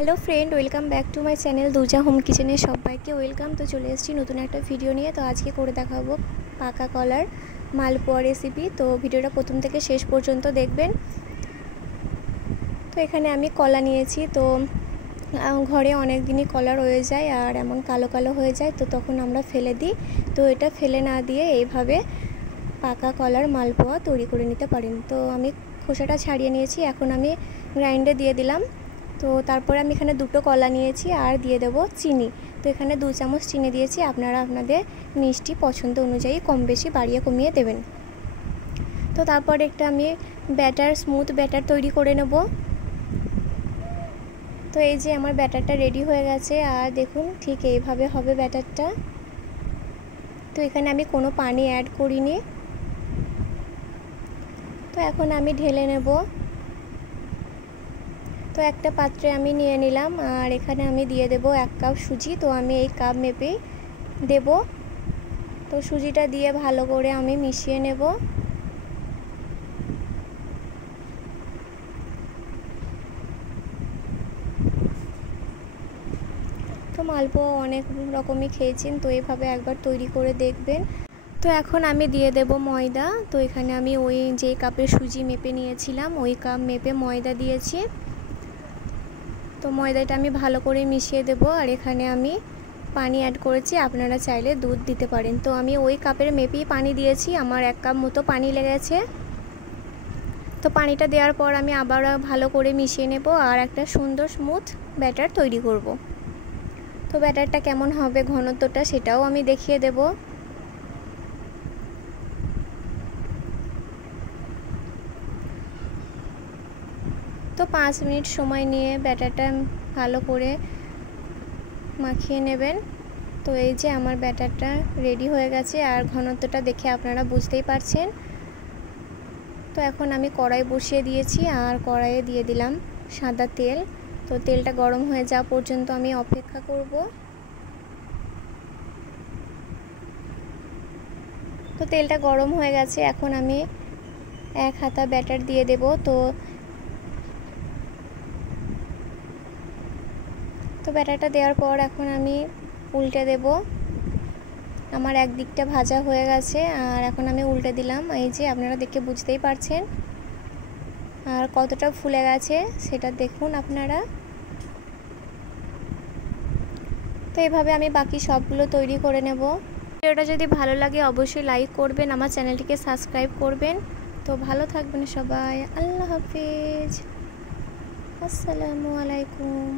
Hello friend, welcome back to my channel Duja home কিচেনে সবাইকে welcome. তো চলে এসেছি নতুন একটা ভিডিও নিয়ে। তো আজকে করে দেখাবো পাকা কলার মালপোয়া রেসিপি। তো ভিডিওটা প্রথম থেকে শেষ পর্যন্ত দেখবেন। তো এখানে আমি কলা নিয়েছি। তো ঘরে অনেক দিনই কলা রয়ে যায় আর এমন কালো কালো হয়ে যায়, তো তখন আমরা ফেলে দিই। তো এটা ফেলে না দিয়ে এইভাবে পাকা কলার মালপোয়া তৈরি করে নিতে পারেন। তো আমি খোসাটা ছাড়িয়ে নিয়েছি, এখন আমি গ্রাইন্ডে দিয়ে দিলাম। তো তারপরে আমি এখানে দুটো কলা নিয়েছি আর দিয়ে দেব চিনি। তো এখানে 2 চামচ চিনি দিয়েছি, আপনারা আপনাদের মিষ্টি পছন্দ অনুযায়ী কম বেশি বাড়িয়ে কমিয়ে দেবেন। তো তারপরে একটা আমি স্মুথ ব্যাটার তৈরি করে নেব। তো এই যে আমার ব্যাটারটা রেডি হয়ে গেছে, আর দেখুন ঠিক এইভাবে হবে ব্যাটারটা। তো এখানে আমি কোনো পানি অ্যাড করিনি। তো এখন আমি ঢেলে নেব। তো একটা পাত্রে আমি নিয়ে নিলাম, আর এখানে আমি দিয়ে দেব 1 কাপ সুজি। তো আমি এই কাপ মেপেই দেব। তো সুজিটা দিয়ে ভালো করে আমি মিশিয়ে নেব। তো মালপোয়া অনেক রকমই খেয়েছেন, তো এইভাবে একবার তৈরি করে দেখবেন। তো এখন আমি দিয়ে দেব ময়দা। তো এখানে আমি ওই যে কাপে সুজি মেপে নিয়েছিলাম ওই কাপ মেপে ময়দা দিয়েছি। তো ময়দাটা আমি ভালো করে মিশিয়ে দেব, আর এখানে আমি পানি অ্যাড করেছি, আপনারা চাইলে দুধ দিতে পারেন। তো আমি ওই কাপের মেপেই পানি দিয়েছি, আমার 1 কাপ মতো পানি লেগেছে। তো পানিটা দেওয়ার পর আমি আবার ভালো করে মিশিয়ে নেব আর একটা সুন্দর স্মুথ ব্যাটার তৈরি করব। তো ব্যাটারটা কেমন হবে ঘনত্বটা সেটাও আমি দেখিয়ে দেব। তো 5 মিনিট সময় নিয়ে ব্যাটারটা ভালো করে মাখিয়ে নেবেন। তো এই যে আমার ব্যাটারটা রেডি হয়ে গেছে, আর ঘনত্বটা দেখে আপনারা বুঝতেই পারছেন। তো এখন আমি কড়াই বসিয়ে দিয়েছি, আর কড়াইয়ে দিয়ে দিলাম সাদা তেল। তো তেলটা গরম হয়ে যাওয়া পর্যন্ত আমি অপেক্ষা করব। তো তেলটা গরম হয়ে গেছে, এখন আমি 1 হাতা ব্যাটার দিয়ে দেব। তো ব্যাটারটা দেওয়ার পর এখন আমি উল্টে দেব। আমার এক দিকটা ভাজা হয়ে গেছে, আর এখন আমি উল্টে দিলাম। এই যে আপনারা দেখে বুঝতেই পারছেন আর কতটা ফুলে গেছে সেটা দেখুন আপনারা। তো এইভাবে আমি বাকি সবগুলো তৈরি করে নেব। ভিডিওটা যদি ভালো লাগে অবশ্যই লাইক করবেন, আমার চ্যানেলটিকে সাবস্ক্রাইব করবেন। তো ভালো থাকবেন সবাই। আল্লাহ হাফেজ, আসসালামু আলাইকুম।